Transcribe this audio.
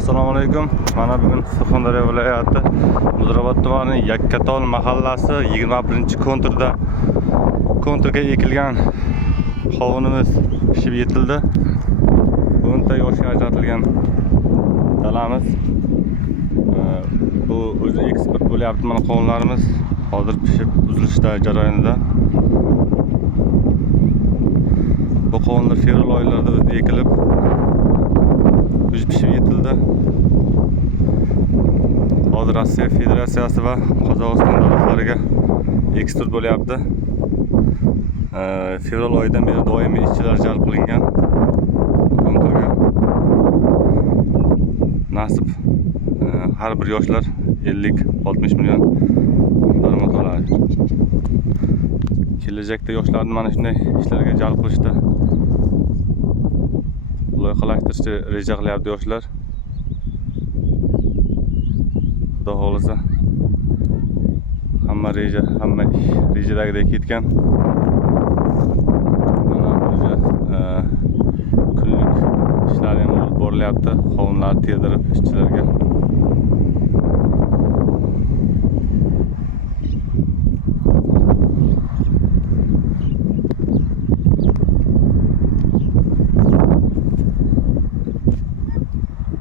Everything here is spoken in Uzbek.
Assalomu alaykum. Mana bugun Surxondaryo viloyati Muzrabot tumani Yakkatol mahallasi 21-konturga ekilgan qovunimiz pishib yetildi. 10 ta yoshga ajratilgan dalamiz. Bu o'zi eksport bo'lyapti. Mana qovunlarimiz hozir pishib uzilishda jarayonida. Bu qovunlar fevral oylarida o'zi ekilib pishib yetildi. Hozir Rossiya Federatsiyasi va Qozog'iston davlatlariga eksport bo'lyapti. Fevral oyidan beri doimiy ishchilar jalb qilingan. Konturga nasib har bir yoshlar 50-60 million daromad oladi. Kelajakda yoshlarni mana shunday ishlarga jalb qilishda loyihalashtirishni reja qilyapti yoshlar. Xudo xohlasa hamma ish rejadagidek ketgan. Mana o'zi kunlik ishlar ham olib borilyapti. Qovunlar terdirib ishchilarga